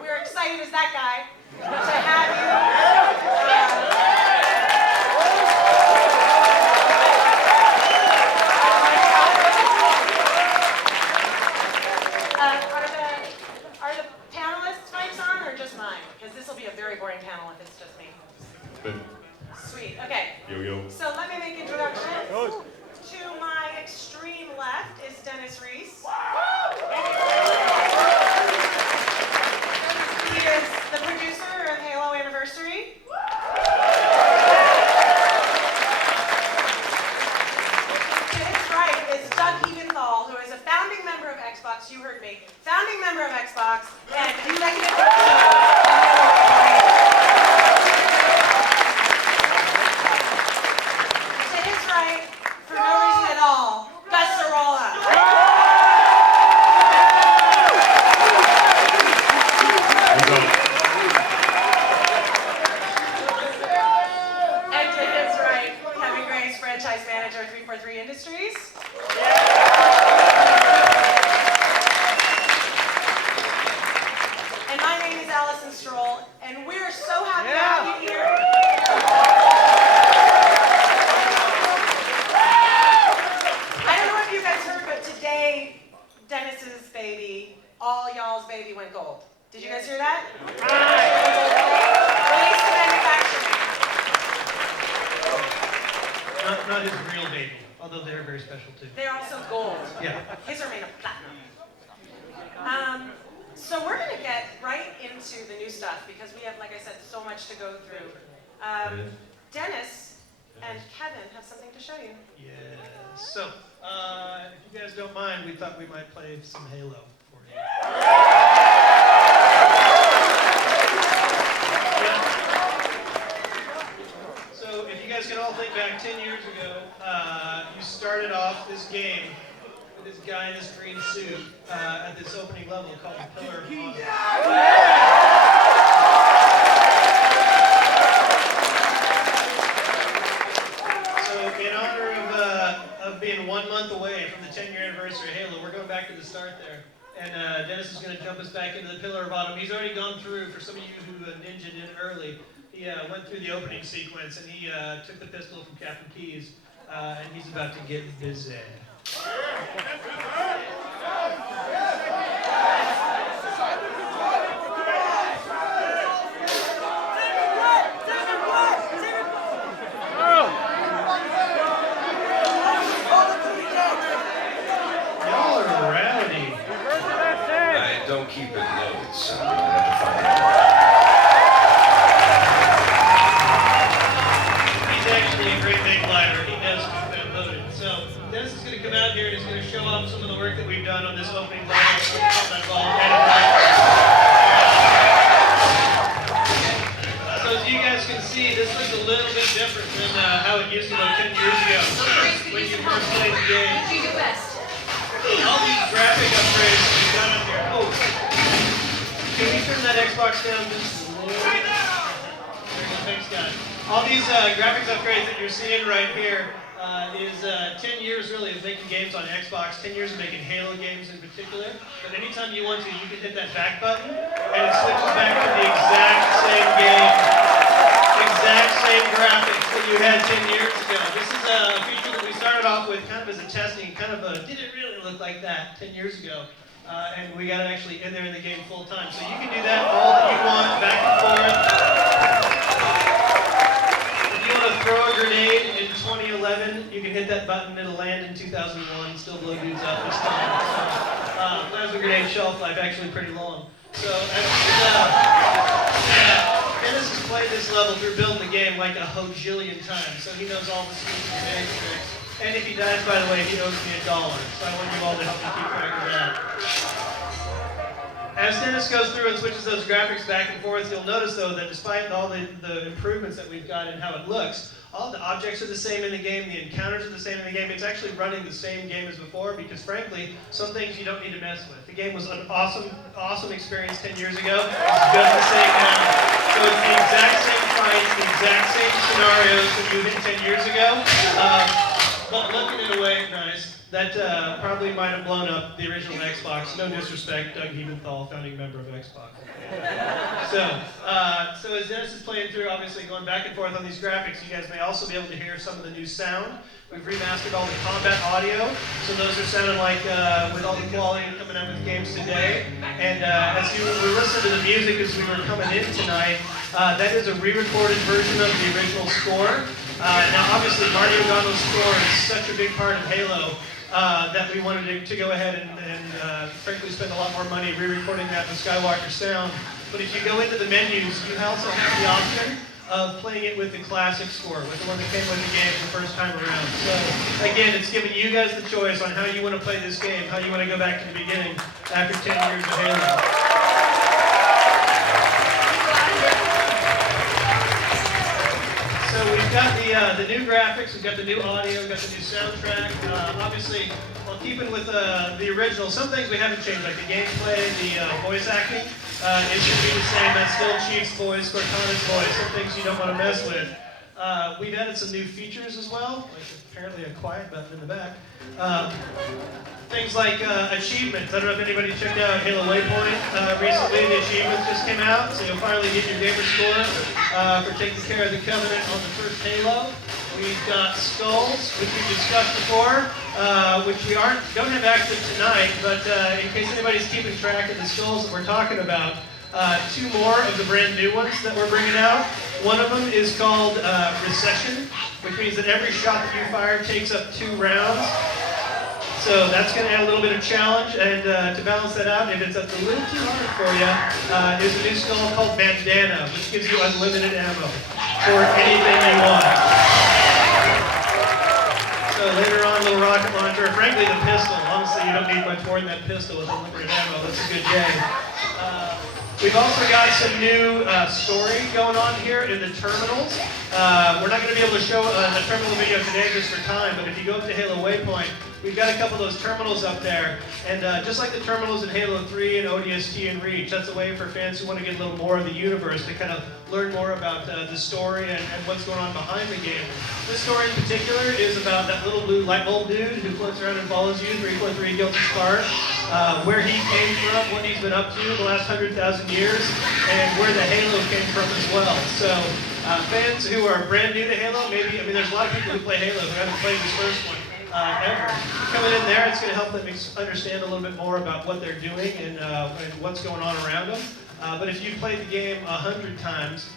We're excited as that guy to have you. Are the panelists' mics on or just mine? Because this will be a very boring panel if it's just me. Good. Sweet. Okay. Yo. So let me make introductions. To my extreme left is Dennis Reese. He is the producer of Halo Anniversary. To his right is Doug Eventhal, who is a founding member of Xbox. You heard me. Founding member of Xbox and executive producer. Did you guys hear that? Release to manufacturing. Not his real baby, although they're very special too. They're also gold. Yeah. His are made of platinum. So we're going to get right into the new stuff because we have, like I said, so much to go through. Dennis and Kevin have something to show you. Yeah. So, if you guys don't mind, we thought we might play some Halo for you. So, if you guys can all think back 10 years ago, you started off this game with this guy in this green suit at this opening level called the Pillar of Honor. In honor of being 1 month away from the 10-year anniversary of Halo, we're going back to the start there. And Dennis is going to jump us back into the Pillar of Autumn. He's already gone through, for some of you who ninja'd in early, he went through the opening sequence and he took the pistol from Captain Keyes, and he's about to get busy. Don't keep it loaded, so I'm gonna have to find it. He's actually a great big liar. He does keep that loaded. So Dennis is going to come out here and he's going to show off some of the work that we've done on this opening level. So as you guys can see, this looks a little bit different than how it used to look 10 years ago when you first played the game. All these graphic upgrades that we've done on here. Oh, can we turn that Xbox down just a little? There you go, thanks guys. All these graphics upgrades that you're seeing right here is 10 years really of making games on Xbox, 10 years of making Halo games in particular. But anytime you want to, you can hit that back button and it switches back to the exact same game, exact same graphics that you had 10 years ago. This is a feature that we started off with kind of as a testing, kind of a, did it really look like that 10 years ago? And we got it actually in there in the game full time. So you can do that all that you want, back and forth. If you want to throw a grenade in 2011, you can hit that button, it'll land in 2001, still blow dudes up this time. So, plasma grenade shelf life actually pretty long. So, Dennis has played this level through building the game like a hojillion times, so he knows all the secret grenade tricks. And if he dies, by the way, he owes me $1. So I want you all to help me keep track of that. Dennis goes through and switches those graphics back and forth, you'll notice though that despite all the improvements that we've got in how it looks, all the objects are the same in the game, the encounters are the same in the game. It's actually running the same game as before because frankly, some things you don't need to mess with. The game was an awesome experience 10 years ago. It's just the same now. So it's the exact same fights, the exact same scenarios that you did 10 years ago. But looking in a way, nice. That probably might have blown up the original Xbox. No disrespect, Doug Hebenthal, founding member of Xbox. So as Dennis is playing through, obviously going back and forth on these graphics, you guys may also be able to hear some of the new sound. We've remastered all the combat audio, so those are sounding like with all the quality coming out with games today. And as you were listening to the music as we were coming in tonight, that is a re-recorded version of the original score. Now obviously Mario Gondo's score is such a big part of Halo that we wanted to go ahead and frankly spend a lot more money re-recording that with Skywalker sound. But if you go into the menus, you also have the option of playing it with the classic score, with the one that came with the game the first time around. So again, it's giving you guys the choice on how you want to play this game, how you want to go back to the beginning after 10 years of Halo. So we've got the new graphics, we've got the new audio, we've got the new soundtrack. Obviously, while keeping with the original, some things we haven't changed, like the gameplay, the voice acting. It should be the same. That's still Chief's voice, Cortana's voice, some things you don't want to mess with. We've added some new features as well, like apparently a quiet button in the back. Things like achievements. I don't know if anybody checked out Halo Waypoint recently. The achievements just came out, so you'll finally get your gamer score for taking care of the Covenant on the first Halo. We've got skulls, which we discussed before, which we don't have active tonight, but in case anybody's keeping track of the skulls that we're talking about, 2 more of the brand new ones that we're bringing out. One of them is called Recession, which means that every shot that you fire takes up 2 rounds. So that's going to add a little bit of challenge, and to balance that out, if it's a little too hard for you, there's a new skull called Bandana, which gives you unlimited ammo for anything you want. So later on, little rocket launcher, frankly the pistol. Honestly, you don't need much more than that pistol with unlimited ammo. That's a good game. We've also got some new story going on here in the terminals. We're not going to be able to show a terminal video today just for time, but if you go up to Halo Waypoint, we've got a couple of those terminals up there. And just like the terminals in Halo 3 and ODST and Reach, that's a way for fans who want to get a little more of the universe to kind of learn more about the story and what's going on behind the game. This story in particular is about that little blue light bulb dude who floats around and follows you 343 Guilty Spark, where he came from, what he's been up to the last 100,000 years, and where the Halo came from as well. So fans who are brand new to Halo, maybe, I mean there's a lot of people who play Halo who haven't played this first one ever. Coming in there, it's going to help them understand a little bit more about what they're doing and what's going on around them. But if you've played the game 100 times,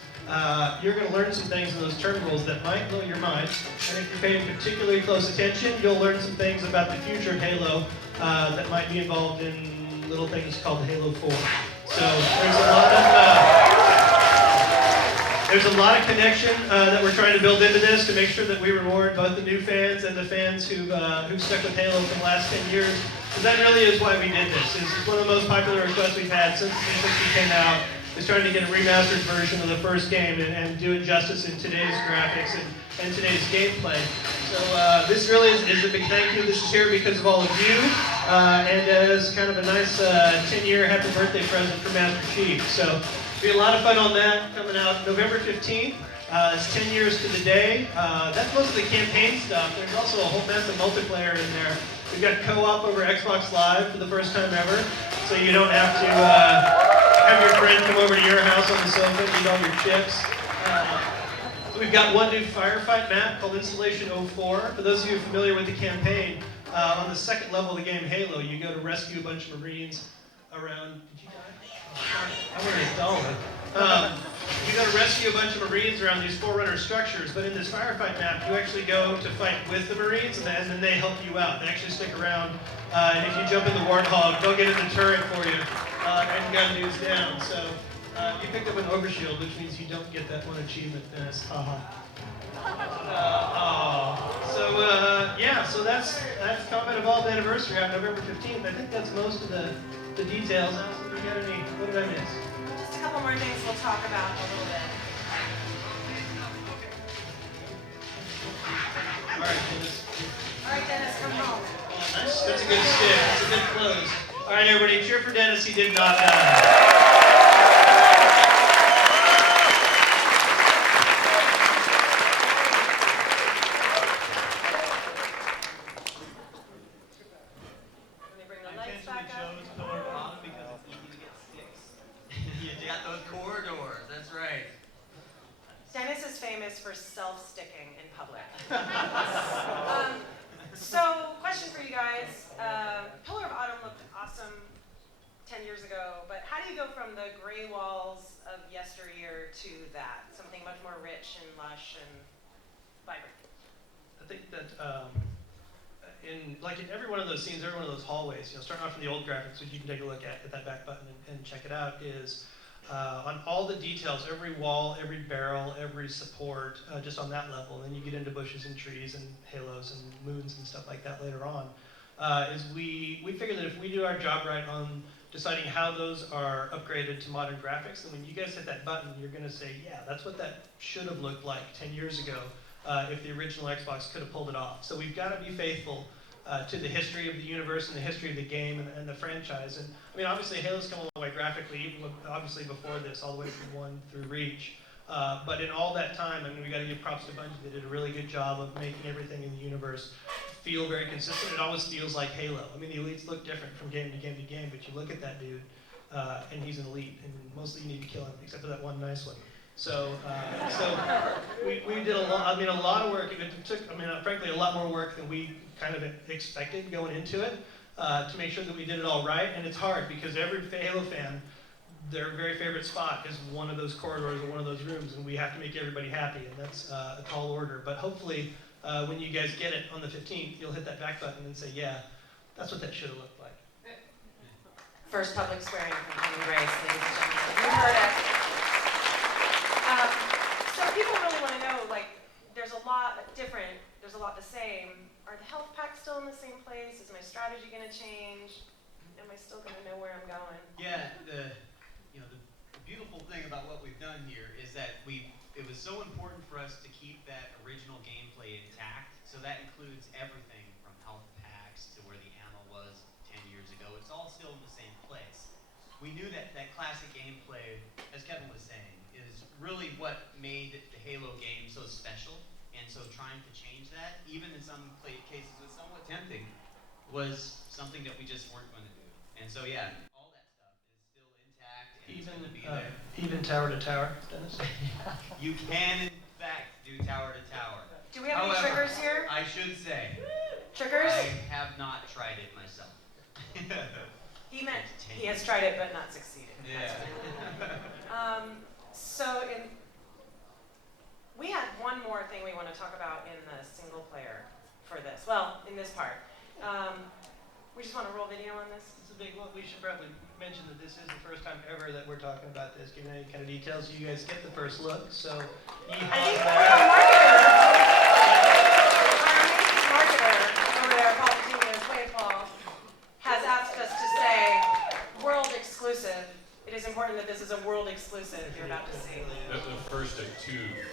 you're going to learn some things in those terminals that might blow your mind. And if you're paying particularly close attention, you'll learn some things about the future of Halo that might be involved in little things called Halo 4. So there's a lot of connection that we're trying to build into this to make sure that we reward both the new fans and the fans who've stuck with Halo for the last 10 years. Because that really is why we did this. It's one of the most popular requests we've had since the 360 came out, is trying to get a remastered version of the first game and do it justice in today's graphics and today's gameplay. So this really is a big thank you. This is here because of all of you, and as kind of a nice 10-year happy birthday present for Master Chief. So be a lot of fun on that, coming out November 15th. It's 10 years to the day. That's most of the campaign stuff. There's also a whole mess of multiplayer in there. We've got co-op over Xbox Live for the first time ever, so you don't have to have your friend come over to your house on the sofa and eat all your chips. So we've got one new firefight map called Installation 04. For those of you familiar with the campaign, on the second level of the game Halo, you go to rescue a bunch of Marines around. Did you die? I want to install it. You go to rescue a bunch of Marines around these Forerunner structures, but in this firefight map, you actually go to fight with the Marines, and then they help you out. They actually stick around, and if you jump in the Warthog, they'll get in the turret for you and gun dudes down. So you picked up an overshield, which means you don't get that one achievement, Dennis. Haha. So yeah, so that's Combat Evolved Anniversary on November 15th. I think that's most of the the details. Allison, you got any? What did I miss? Just a couple more things we'll talk about in a little bit. All right, Dennis. All right, Dennis, come home. Oh, nice. That's a good stick. That's a good close. All right, everybody, cheer for Dennis. He did not die. Let me bring the lights back up. chose Pillar Bottom because it's easy to get sticks. You got those corridors, that's right. Dennis is famous for self-sticking in public. So, question for you guys. Pillar of Autumn looked awesome 10 years ago, but how do you go from the gray walls of yesteryear to that? Something much more rich and lush and vibrant. I think that in every one of those scenes, every one of those hallways, starting off from the old graphics, which you can take a look at that back button and check it out, is on all the details, every wall, every barrel, every support, just on that level. And then you get into bushes and trees and halos and moons and stuff like that later on. Is we figure that if we do our job right on deciding how those are upgraded to modern graphics, then when you guys hit that button, you're going to say, yeah, that's what that should have looked like 10 years ago if the original Xbox could have pulled it off. So we've got to be faithful to the history of the universe and the history of the game and the franchise. And I mean, obviously, Halo's come a long way graphically, even obviously before this, all the way from 1 through Reach. But in all that time, I mean, we got to give props to Bungie. They did a really good job of making everything in the universe feel very consistent. It always feels like Halo. I mean, the elites look different from game to game to game, but you look at that dude, and he's an elite, and mostly you need to kill him, except for that one nice one. So we did a lot. I mean, a lot of work. It took, I mean, frankly, a lot more work than we kind of expected going into it to make sure that we did it all right. And it's hard because every Halo fan, their very favorite spot is one of those corridors or one of those rooms, and we have to make everybody happy, and that's a tall order. But hopefully, when you guys get it on the 15th, you'll hit that back button and say, yeah, that's what that should have looked like. First public swearing from King Grace, ladies and gentlemen. You heard it. So people really want to know, like, there's a lot different, there's a lot the same. Are the health packs still in the same place? Is my strategy going to change? Am I still going to know where I'm going? Yeah, the beautiful thing about what we've done here is that it was so important for us to keep that original gameplay intact. So that includes everything from health packs to where the ammo was 10 years ago. It's all still in the same place. We knew that classic gameplay, as Kevin was saying, is really what made the Halo game so special. And so trying to change that, even in some cases was somewhat tempting, was something that we just weren't going to do. And so yeah, all that stuff is still intact and it's going to be there. Even tower to tower, Dennis? You can, in fact, do tower to tower. Do we have any However, triggers here? I should say, Triggers? I have not tried it myself. He meant he has tried it but not succeeded. Yeah. We had one more thing we want to talk about in the single player for this. Well, in this part. We just want to roll video on this. It's a big one. We should probably mention that this is the first time ever that we're talking about this, giving any kind of details. You guys get the first look, so I think Mark